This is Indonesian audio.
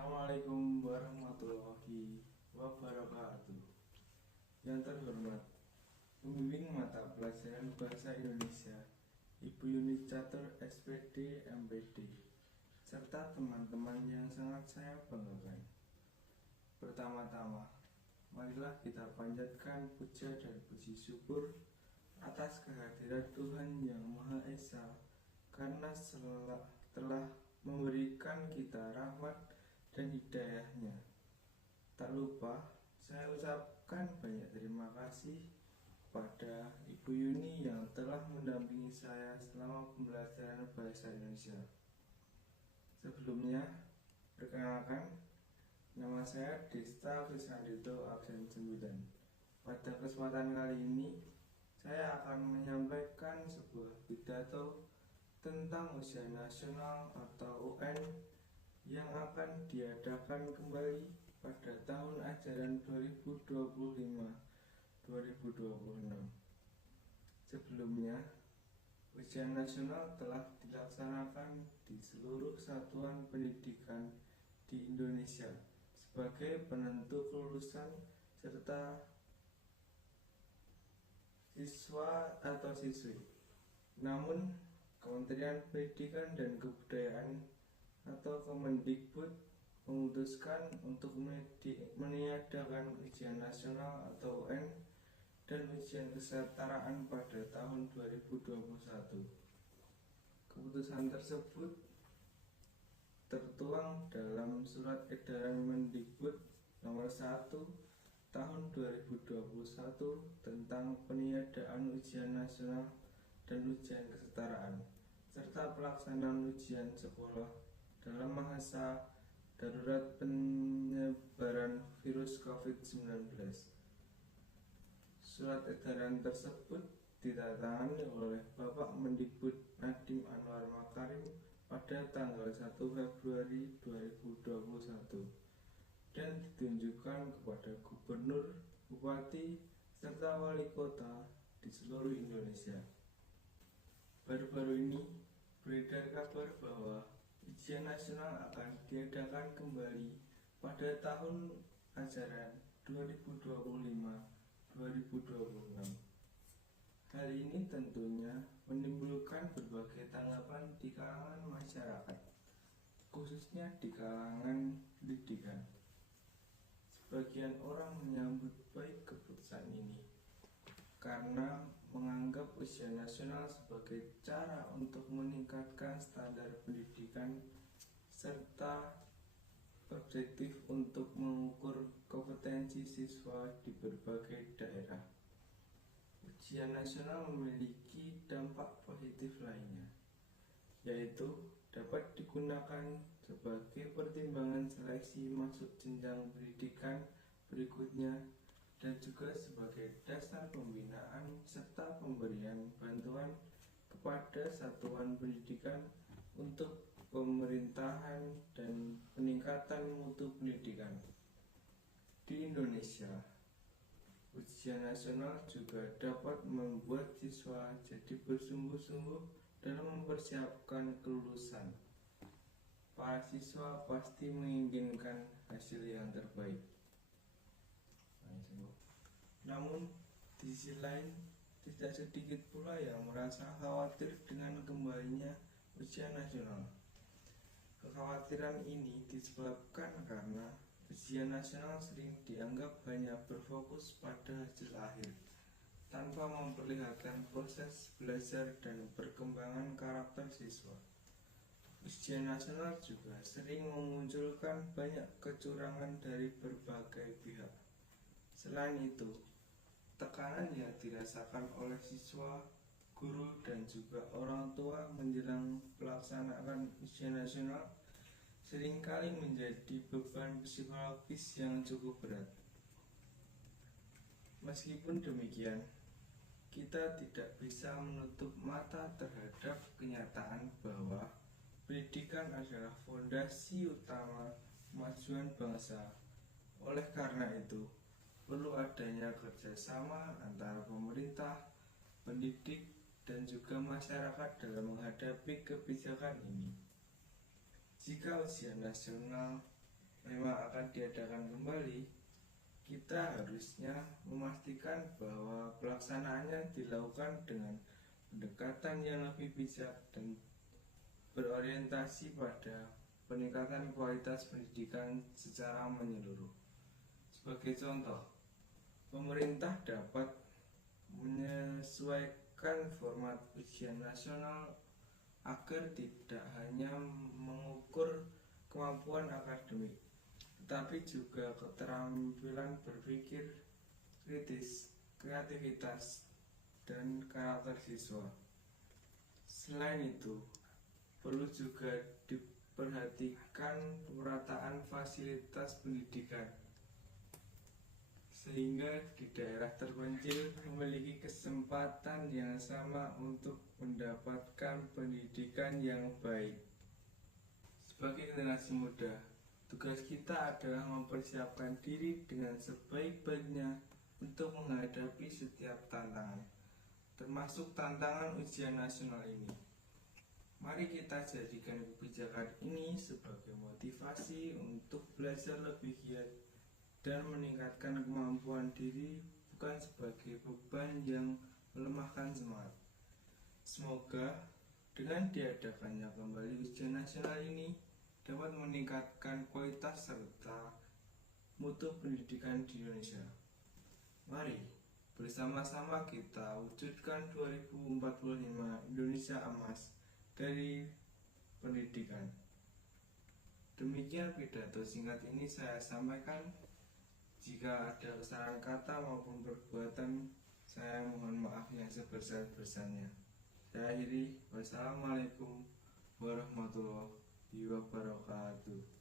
Assalamualaikum warahmatullahi wabarakatuh. Yang terhormat, pembimbing mata pelajaran Bahasa Indonesia, Ibu Yuni Catur SPD MPD, serta teman-teman yang sangat saya banggakan. Pertama-tama, marilah kita panjatkan puja dan puji syukur atas kehadiran Tuhan Yang Maha Esa, karena telah memberikan kita rahmat dan hidayahnya. Tak lupa saya ucapkan banyak terima kasih pada Ibu Yuni yang telah mendampingi saya selama pembelajaran Bahasa Indonesia. Sebelumnya, perkenalkan, nama saya Desta Krisnandito absen 9. Pada kesempatan kali ini, saya akan menyampaikan sebuah pidato tentang ujian nasional atau UN yang akan diadakan kembali pada tahun ajaran 2025-2026. Sebelumnya, ujian nasional telah dilaksanakan di seluruh satuan pendidikan di Indonesia sebagai penentu kelulusan serta siswa atau siswi. Namun, Kementerian Pendidikan dan Kebudayaan atau Kemendikbud memutuskan untuk meniadakan ujian nasional atau UN dan ujian kesetaraan pada tahun 2021. Keputusan tersebut tertuang dalam Surat Edaran Mendikbud nomor 1 tahun 2021 tentang peniadaan ujian nasional dan ujian kesetaraan serta pelaksanaan ujian sekolah dalam masa darurat penyebaran virus COVID-19. Surat edaran tersebut ditandatangani oleh Bapak Mendikbud Nadiem Anwar Makarim pada tanggal 1 Februari 2021 dan ditunjukkan kepada gubernur, bupati, serta wali kota di seluruh Indonesia. Baru-baru ini beredar kabar bahwa ujian nasional akan diadakan kembali pada tahun ajaran 2025-2026. Hal ini tentunya menimbulkan berbagai tanggapan di kalangan masyarakat, khususnya di kalangan pendidikan. Sebagian orang menyambut baik keputusan ini karena menganggap ujian nasional sebagai cara untuk meningkatkan standar pendidikan serta objektif untuk mengukur kompetensi siswa di berbagai daerah. Ujian nasional memiliki dampak positif lainnya, yaitu dapat digunakan sebagai pertimbangan seleksi masuk jenjang pendidikan berikutnya dan juga sebagai dasar pembinaan serta pemberian bantuan kepada satuan pendidikan untuk pemerintahan dan peningkatan mutu pendidikan. Di Indonesia, ujian nasional juga dapat membuat siswa jadi bersungguh-sungguh dalam mempersiapkan kelulusan. Para siswa pasti menginginkan hasil yang terbaik. Namun, di sisi lain, tidak sedikit pula yang merasa khawatir dengan kembalinya ujian nasional. Kekhawatiran ini disebabkan karena ujian nasional sering dianggap hanya berfokus pada hasil akhir, tanpa memperlihatkan proses belajar dan perkembangan karakter siswa. Ujian nasional juga sering memunculkan banyak kecurangan dari berbagai pihak. Selain itu, tekanan yang dirasakan oleh siswa, guru, dan juga orang tua menjelang pelaksanaan ujian nasional seringkali menjadi beban psikologis yang cukup berat. Meskipun demikian, kita tidak bisa menutup mata terhadap kenyataan bahwa pendidikan adalah fondasi utama kemajuan bangsa. Oleh karena itu, perlu adanya kerjasama antara pemerintah, pendidik, dan juga masyarakat dalam menghadapi kebijakan ini. Jika ujian nasional memang akan diadakan kembali, kita harusnya memastikan bahwa pelaksanaannya dilakukan dengan pendekatan yang lebih bijak dan berorientasi pada peningkatan kualitas pendidikan secara menyeluruh. Sebagai contoh, pemerintah dapat menyesuaikan format ujian nasional agar tidak hanya mengukur kemampuan akademik, tetapi juga keterampilan berpikir kritis, kreativitas, dan karakter siswa. Selain itu, perlu juga diperhatikan pemerataan fasilitas pendidikan, sehingga di daerah terpencil memiliki kesempatan yang sama untuk mendapatkan pendidikan yang baik. Sebagai generasi muda, tugas kita adalah mempersiapkan diri dengan sebaik-baiknya untuk menghadapi setiap tantangan, termasuk tantangan ujian nasional ini. Mari kita jadikan kebijakan ini sebagai motivasi untuk belajar lebih giat dan meningkatkan kemampuan diri, bukan sebagai beban yang melemahkan semangat. Semoga dengan diadakannya kembali ujian nasional ini dapat meningkatkan kualitas serta mutu pendidikan di Indonesia. Mari bersama-sama kita wujudkan 2045 Indonesia Emas dari pendidikan. Demikian pidato singkat ini saya sampaikan. Jika ada kesalahan kata maupun perbuatan, saya mohon maaf yang sebesar-besarnya. Saya akhiri. Wassalamualaikum warahmatullahi wabarakatuh.